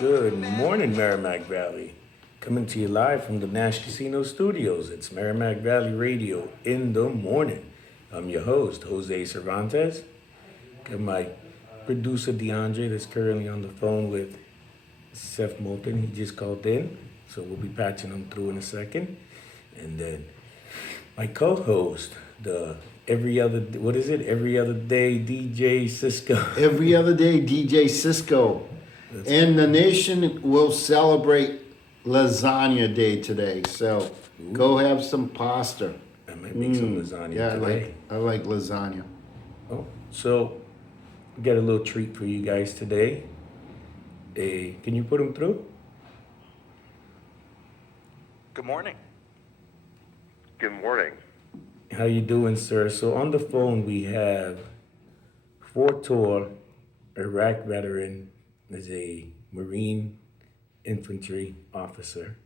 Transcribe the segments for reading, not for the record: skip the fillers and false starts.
Good morning, Merrimack Valley. Coming to you live from the Nash Casino Studios. It's Merrimack Valley Radio in the morning. I'm your host, Jose Cervantes. Got my producer, DeAndre, that's currently on the phone with Seth Moulton. He just called in, so we'll be patching him through in a second. And then my co-host, the every other day DJ Cisco. Every other day, DJ Cisco. And the nation will celebrate Lasagna Day today. So go have some pasta. I might make some lasagna Yeah, today. I like lasagna. Oh, so we got a little treat for you guys today. Can you put them through? Good morning. Good morning. How you doing, sir? So on the phone we have four-tour Iraq veteran, is a Marine infantry officer,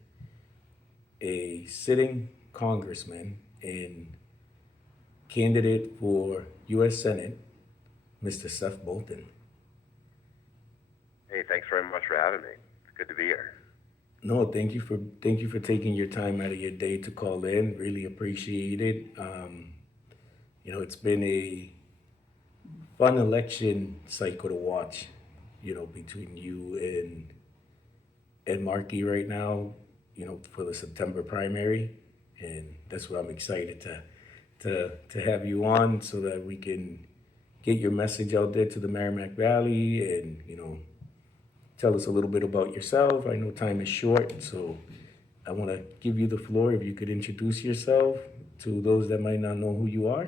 a sitting congressman and candidate for U.S. Senate, Mr. Seth Moulton. Hey, thanks very much for having me. It's good to be here. No, thank you for taking your time out of your day to call in. Really appreciate it. It's been a fun election cycle to watch. Between you and Markey right now. For the September primary, and that's what I'm excited to have you on so that we can get your message out there to the Merrimack Valley and tell us a little bit about yourself. I know time is short, so I want to give you the floor. If you could introduce yourself to those that might not know who you are.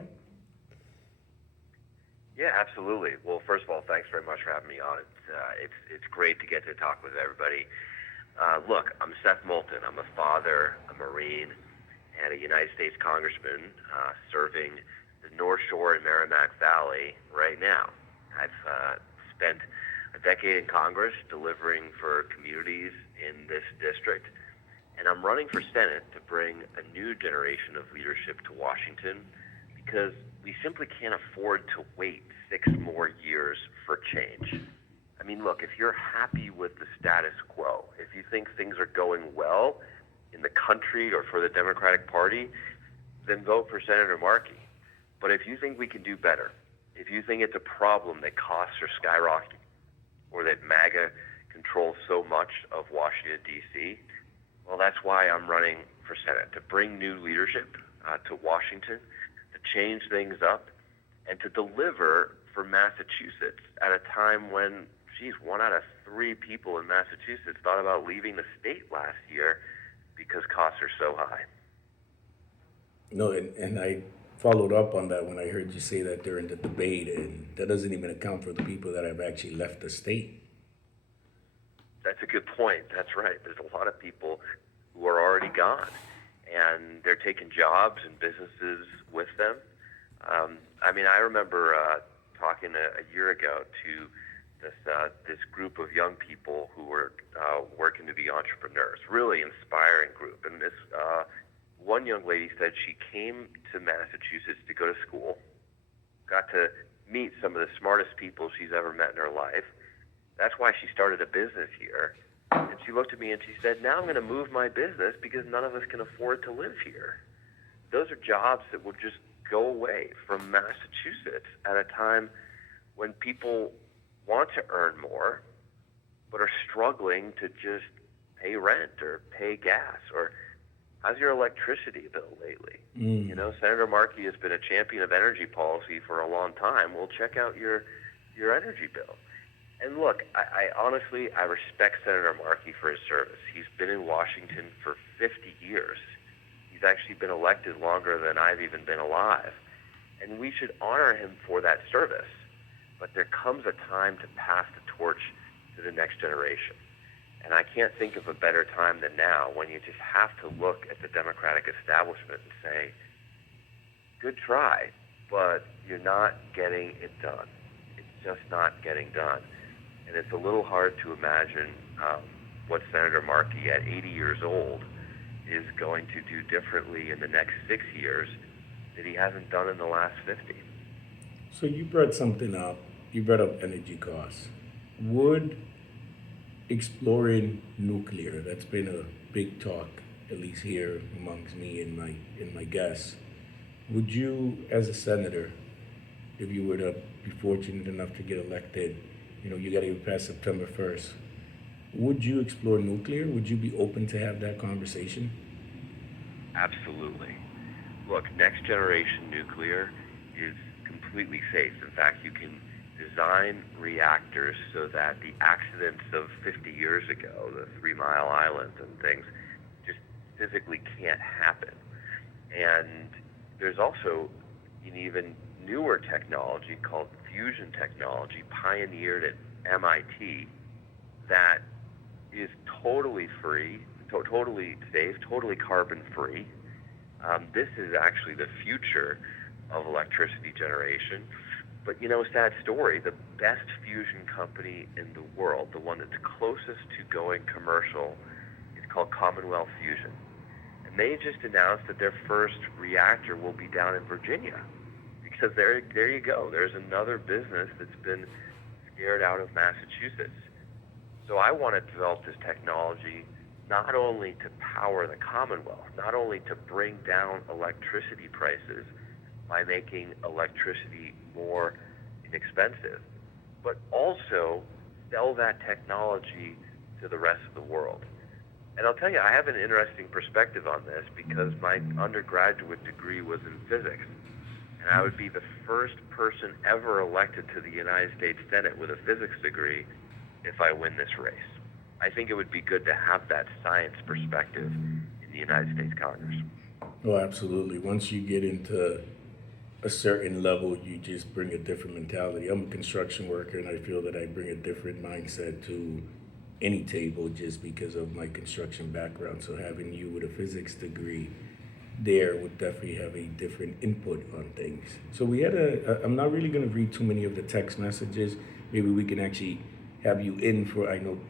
Yeah, absolutely. Well, first of all, thanks very much for having me on. It's great to get to talk with everybody. Look, I'm Seth Moulton. I'm a father, a Marine, and a United States congressman serving the North Shore and Merrimack Valley right now. I've spent a decade in Congress delivering for communities in this district, and I'm running for Senate to bring a new generation of leadership to Washington because we simply can't afford to wait 6 more years for change. I mean, look, if you're happy with the status quo, if you think things are going well in the country or for the Democratic Party, then vote for Senator Markey. But if you think we can do better, if you think it's a problem that costs are skyrocketing, or that MAGA controls so much of Washington, D.C., well, that's why I'm running for Senate, to bring new leadership to Washington, to change things up, and to deliver for Massachusetts at a time when, 1 out of 3 people in Massachusetts thought about leaving the state last year because costs are so high. No, and I followed up on that when I heard you say that during the debate, and that doesn't even account for the people that have actually left the state. That's a good point. That's right. There's a lot of people who are already gone, and they're taking jobs and businesses with them. I remember talking a year ago to this group of young people who were working to be entrepreneurs, really inspiring group. And this one young lady said she came to Massachusetts to go to school, got to meet some of the smartest people she's ever met in her life. That's why she started a business here. And she looked at me and she said, now I'm going to move my business because none of us can afford to live here. Those are jobs that will just go away from Massachusetts at a time when people want to earn more but are struggling to just pay rent or pay gas. Or how's your electricity bill lately? Senator Markey has been a champion of energy policy for a long time. Well, check out your energy bill. And look, I honestly respect Senator Markey for his service. He's been in Washington for 50 years. He's actually been elected longer than I've even been alive. And we should honor him for that service. But there comes a time to pass the torch to the next generation. And I can't think of a better time than now, when you just have to look at the Democratic establishment and say, good try, but you're not getting it done. It's just not getting done. And it's a little hard to imagine what Senator Markey at 80 years old is going to do differently in the next 6 years that he hasn't done in the last 50. So you brought something up. You brought up energy costs. Would exploring nuclear. That's been a big talk, at least here amongst me and my guests. Would you, as a senator, if you were to be fortunate enough to get elected, you got to get past September 1st, would you explore nuclear? Would you be open to have that conversation? Absolutely. Look, next generation nuclear is completely safe. In fact, you can design reactors so that the accidents of 50 years ago, the 3 Mile Island and things, just physically can't happen. And there's also an even newer technology called fusion technology, pioneered at MIT, that is totally free, totally safe, totally carbon free. This is actually the future of electricity generation. But sad story, the best fusion company in the world, the one that's closest to going commercial, is called Commonwealth Fusion. And they just announced that their first reactor will be down in Virginia. Because there you go. There's another business that's been scared out of Massachusetts. So I want to develop this technology not only to power the Commonwealth, not only to bring down electricity prices by making electricity more inexpensive, but also sell that technology to the rest of the world. And I'll tell you, I have an interesting perspective on this because my undergraduate degree was in physics. And I would be the first person ever elected to the United States Senate with a physics degree if I win this race. I think it would be good to have that science perspective in the United States Congress. Oh, absolutely. Once you get into a certain level, you just bring a different mentality. I'm a construction worker, and I feel that I bring a different mindset to any table just because of my construction background. So having you with a physics degree there would definitely have a different input on things. So we had I'm not really going to read too many of the text messages. Maybe we can actually have you in for, I know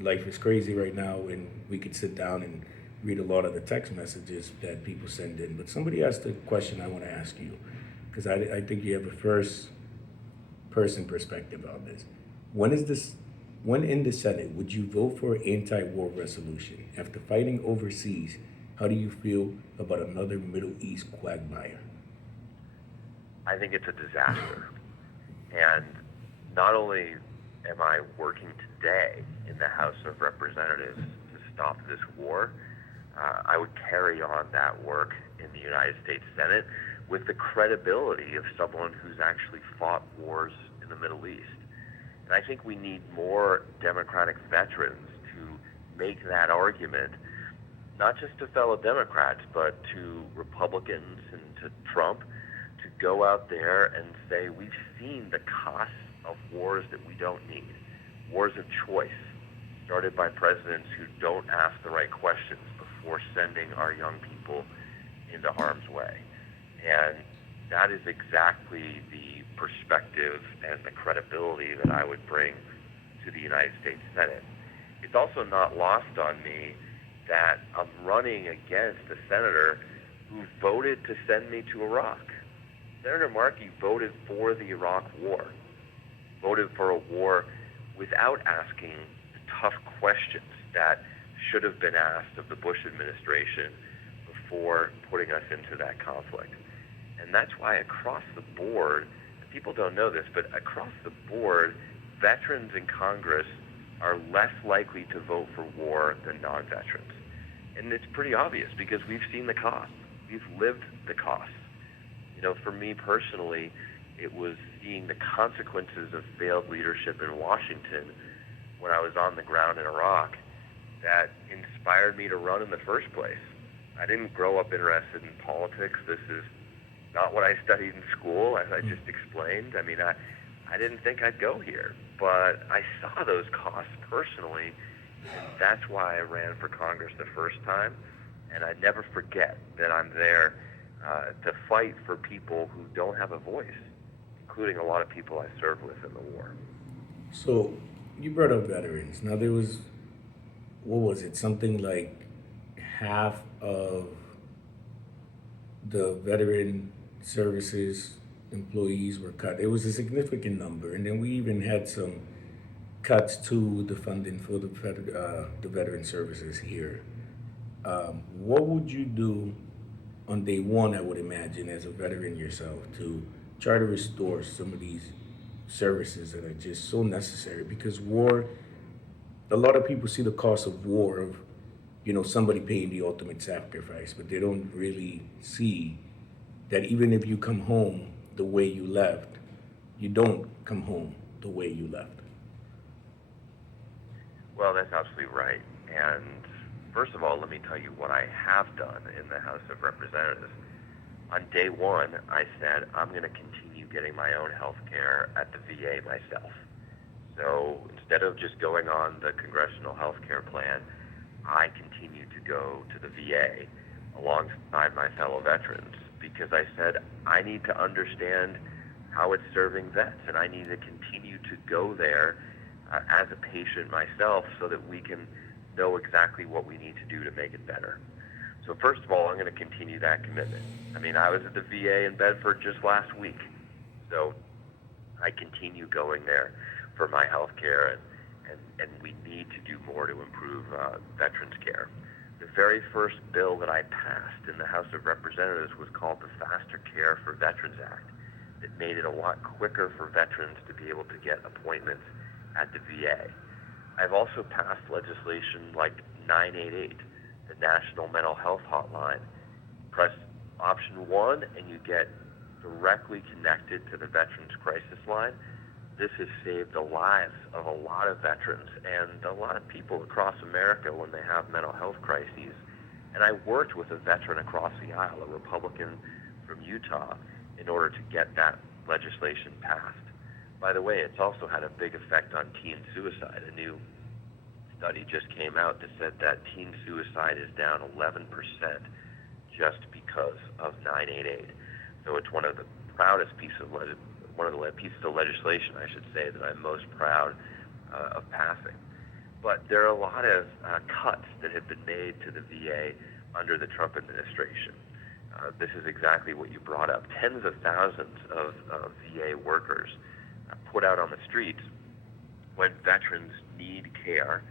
life is crazy right now, and we could sit down and read a lot of the text messages that people send in. But somebody asked a question I want to ask you, because I think you have a first person perspective on this. When in the Senate would you vote for an anti-war resolution? After fighting overseas, how do you feel about another Middle East quagmire? I think it's a disaster. And not only am I working today in the House of Representatives to stop this war, I would carry on that work in the United States Senate with the credibility of someone who's actually fought wars in the Middle East. And I think we need more Democratic veterans to make that argument, not just to fellow Democrats, but to Republicans and to Trump, to go out there and say, we've seen the costs of wars that we don't need, wars of choice, started by presidents who don't ask the right questions before sending our young people into harm's way. And that is exactly the perspective and the credibility that I would bring to the United States Senate. It's also not lost on me that I'm running against a senator who voted to send me to Iraq. Senator Markey voted for the Iraq War, voted for a war without asking the tough questions that should have been asked of the Bush administration before putting us into that conflict. And that's why across the board, people don't know this, but across the board, veterans in Congress are less likely to vote for war than non-veterans. And it's pretty obvious because we've seen the cost. We've lived the cost. For me personally, it was seeing the consequences of failed leadership in Washington when I was on the ground in Iraq that inspired me to run in the first place. I didn't grow up interested in politics. This is not what I studied in school, as I just explained. I didn't think I'd go here, but I saw those costs personally, and that's why I ran for Congress the first time. And I never forget that I'm there to fight for people who don't have a voice, including a lot of people I served with in the war. So you brought up veterans. Now there was, what was it, something like half of the veteran services employees were cut. It was a significant number. And then we even had some cuts to the funding for the veteran services here, what would you do on day one, I would imagine, as a veteran yourself, to try to restore some of these services that are just so necessary? Because war, a lot of people see the cost of war of, somebody paying the ultimate sacrifice, but they don't really see that even if you come home the way you left, you don't come home the way you left. Well, that's absolutely right. And first of all, let me tell you what I have done in the House of Representatives. On day one, I said I'm going to continue getting my own health care at the VA myself. So instead of just going on the congressional health care plan, I continue to go to the VA alongside my fellow veterans because I said I need to understand how it's serving vets, and I need to continue to go there as a patient myself so that we can know exactly what we need to do to make it better. So first of all, I'm going to continue that commitment. I mean, I was at the VA in Bedford just last week, so I continue going there for my health care, and we need to do more to improve veterans care. The very first bill that I passed in the House of Representatives was called the Faster Care for Veterans Act. It made it a lot quicker for veterans to be able to get appointments at the VA. I've also passed legislation like 988, the National Mental Health Hotline. Press option 1 and you get directly connected to the Veterans Crisis Line. This has saved the lives of a lot of veterans and a lot of people across America when they have mental health crises. And I worked with a veteran across the aisle, a Republican from Utah, in order to get that legislation passed. By the way, it's also had a big effect on teen suicide. A new study just came out that said that teen suicide is down 11% just because of 988. So it's one of the proudest pieces of pieces of legislation, I should say, that I'm most proud of passing. But there are a lot of cuts that have been made to the VA under the Trump administration. This is exactly what you brought up. Tens of thousands of VA workers put out on the streets when veterans need care,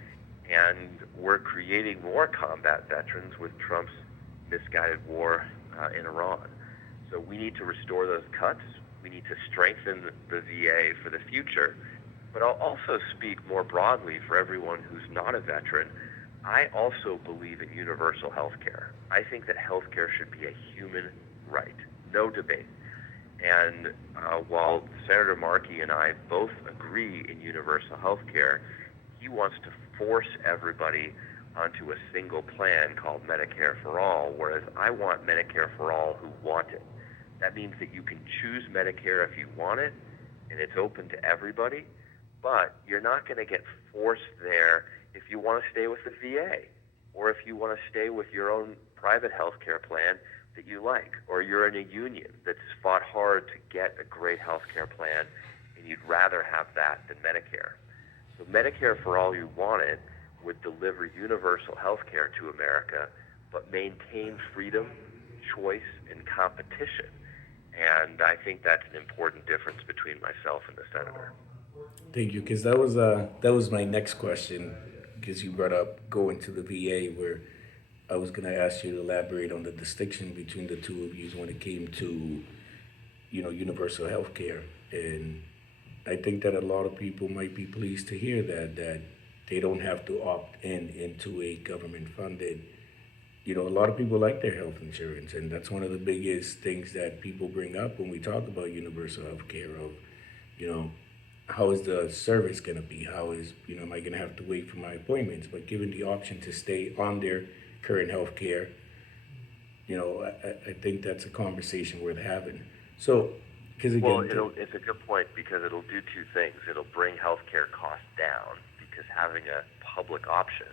and we're creating more combat veterans with Trump's misguided war in Iran. So we need to restore those cuts. We need to strengthen the VA for the future. But I'll also speak more broadly for everyone who's not a veteran. I also believe in universal health care. I think that health care should be a human right, no debate. And while Senator Markey and I both agree in universal health care, he wants to force everybody onto a single plan called Medicare for All, whereas I want Medicare for all who want it. That means that you can choose Medicare if you want it, and it's open to everybody, but you're not going to get forced there if you want to stay with the VA, or if you want to stay with your own private health care plan that you like, or you're in a union that's fought hard to get a great health care plan, and you'd rather have that than Medicare. So Medicare for all you wanted would deliver universal health care to America, but maintain freedom, choice, and competition. And I think that's an important difference between myself and the senator. Thank you, because that was my next question. Because you brought up going to the VA, where I was going to ask you to elaborate on the distinction between the two of you when it came to, universal health care. And I think that a lot of people might be pleased to hear that they don't have to opt into a government funded. A lot of people like their health insurance, and that's one of the biggest things that people bring up when we talk about universal health care of, how is the service going to be? How is, am I going to have to wait for my appointments? But given the option to stay on their current health care, I think that's a conversation worth having. So, because again, Well, it's a good point because it'll do two things. It'll bring healthcare costs down because having a public option,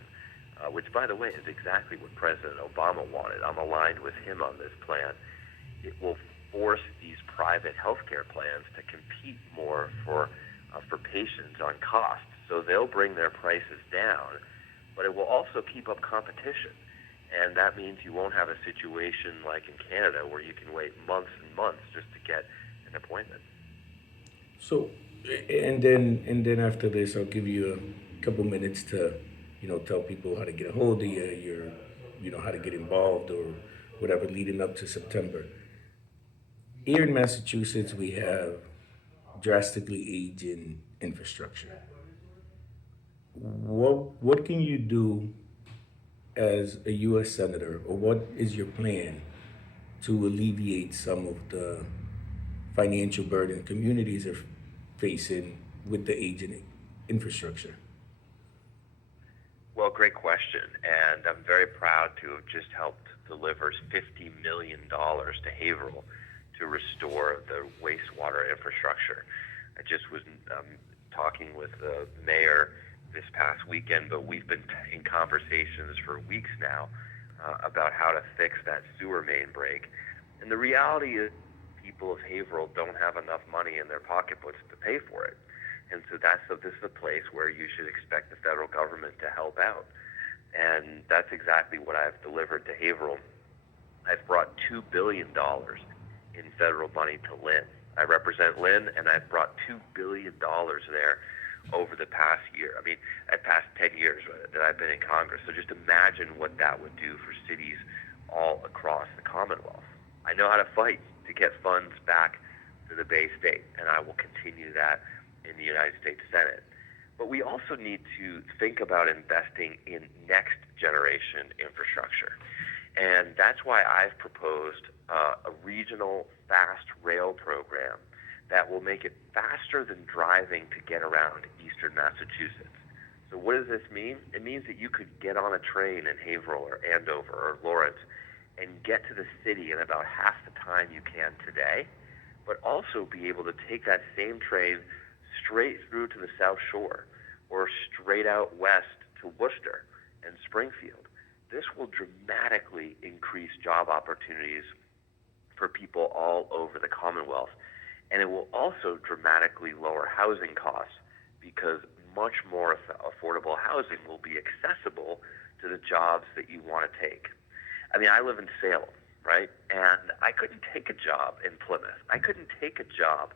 which, by the way, is exactly what President Obama wanted. I'm aligned with him on this plan. It will force these private healthcare plans to compete more for patients on cost. So they'll bring their prices down, but it will also keep up competition. And that means you won't have a situation like in Canada where you can wait months and months just to get an appointment. So And then after this, I'll give you a couple minutes to, tell people how to get a hold of you, how to get involved or whatever leading up to September. Here in Massachusetts, we have drastically aging infrastructure. What can you do as a U.S. senator, or what is your plan to alleviate some of the financial burden communities are facing with the aging infrastructure? Well, great question. And I'm very proud to have just helped deliver $50 million to Haverhill to restore the wastewater infrastructure. I just was talking with the mayor this past weekend, but we've been in conversations for weeks now about how to fix that sewer main break. And the reality is people of Haverhill don't have enough money in their pocketbooks to pay for it. And so this is a place where you should expect the federal government to help out. And that's exactly what I've delivered to Haverhill. I've brought $2 billion in federal money to Lynn. I represent Lynn, and I've brought $2 billion there over the past year. Past 10 years that I've been in Congress. So just imagine what that would do for cities all across the Commonwealth. I know how to fight to get funds back to the Bay State, and I will continue that in the United States Senate. But we also need to think about investing in next generation infrastructure. And that's why I've proposed a regional fast rail program that will make it faster than driving to get around eastern Massachusetts. So what does this mean? It means that you could get on a train in Haverhill or Andover or Lawrence and get to the city in about half the time you can today, but also be able to take that same train straight through to the South Shore or straight out west to Worcester and Springfield. This will dramatically increase job opportunities for people all over the Commonwealth. And it will also dramatically lower housing costs because much more affordable housing will be accessible to the jobs that you want to take. I live in Salem, right? And I couldn't take a job in Plymouth. I couldn't take a job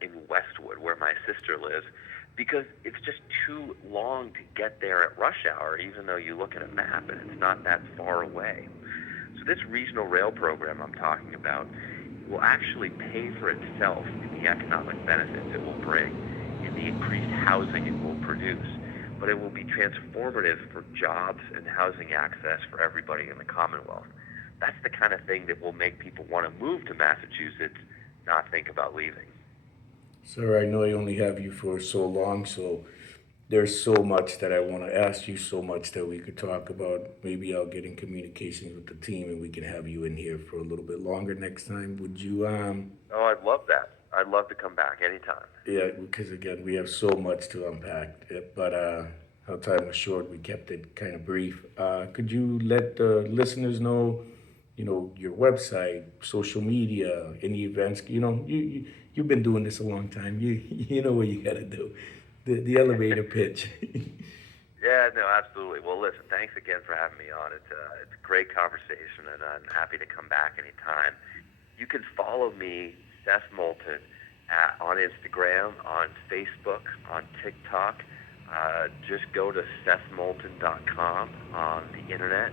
in Westwood, where my sister lives, because it's just too long to get there at rush hour, even though you look at a map and it's not that far away. So this regional rail program I'm talking about will actually pay for itself in the economic benefits it will bring, in the increased housing it will produce. But it will be transformative for jobs and housing access for everybody in the Commonwealth. That's the kind of thing that will make people want to move to Massachusetts, not think about leaving. Sir, I know I only have you for so long, so there's so much that I want to ask you, so much that we could talk about. Maybe I'll get in communications with the team and we can have you in here for a little bit longer next time. Would you? Oh, I'd love that. I'd love to come back anytime. Yeah, because again, we have so much to unpack. But our time was short. We kept it kind of brief. Could you let the listeners know, your website, social media, any events? You've been doing this a long time. You know what you got to do. The elevator pitch. Yeah, no, absolutely. Well, listen, thanks again for having me on. It's a great conversation, and I'm happy to come back anytime. You can follow me, Seth Moulton, on Instagram, on Facebook, on TikTok. Just go to SethMoulton.com on the internet.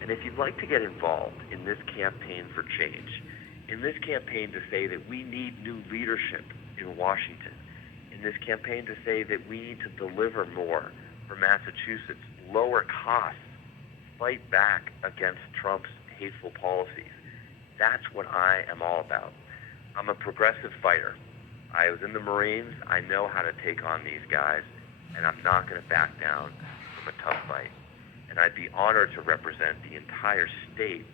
And if you'd like to get involved in this campaign for change, in this campaign to say that we need new leadership in Washington, in this campaign to say that we need to deliver more for Massachusetts, lower costs, fight back against Trump's hateful policies, that's what I am all about. I'm a progressive fighter. I was in the Marines. I know how to take on these guys, and I'm not going to back down from a tough fight. And I'd be honored to represent the entire state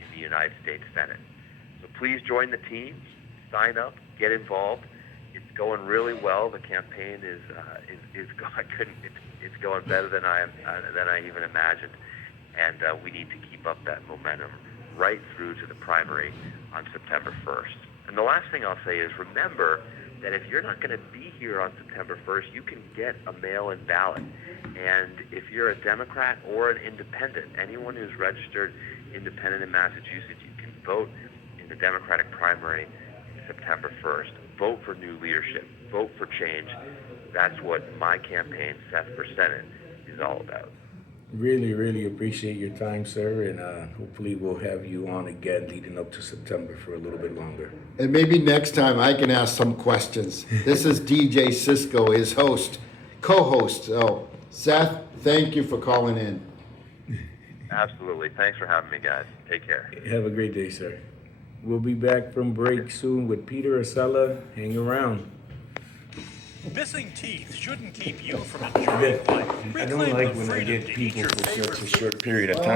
in the United States Senate. So please join the team, sign up, get involved. It's going really well. The campaign is it's going better than I even imagined, and we need to keep up that momentum right through to the primary on September 1st. And the last thing I'll say is remember that if you're not going to be here on September 1st, you can get a mail-in ballot. And if you're a Democrat or an independent, anyone who's registered independent in Massachusetts, you can vote in the Democratic primary September 1st. Vote for new leadership. vote for change. That's what my campaign, Seth for Senate, is all about. Really, really appreciate your time, sir, and hopefully we'll have you on again leading up to September for a little bit longer. And maybe next time I can ask some questions. This is DJ Cisco, his host, co-host. So, Seth, thank you for calling in. Absolutely. Thanks for having me, guys. Take care. Have a great day, sir. We'll be back from break soon with Peter Acela. Hang around. Missing teeth shouldn't keep you from enjoying life. I don't Reclaim like the when I freedom get to eat people your for favorite such a short period of time.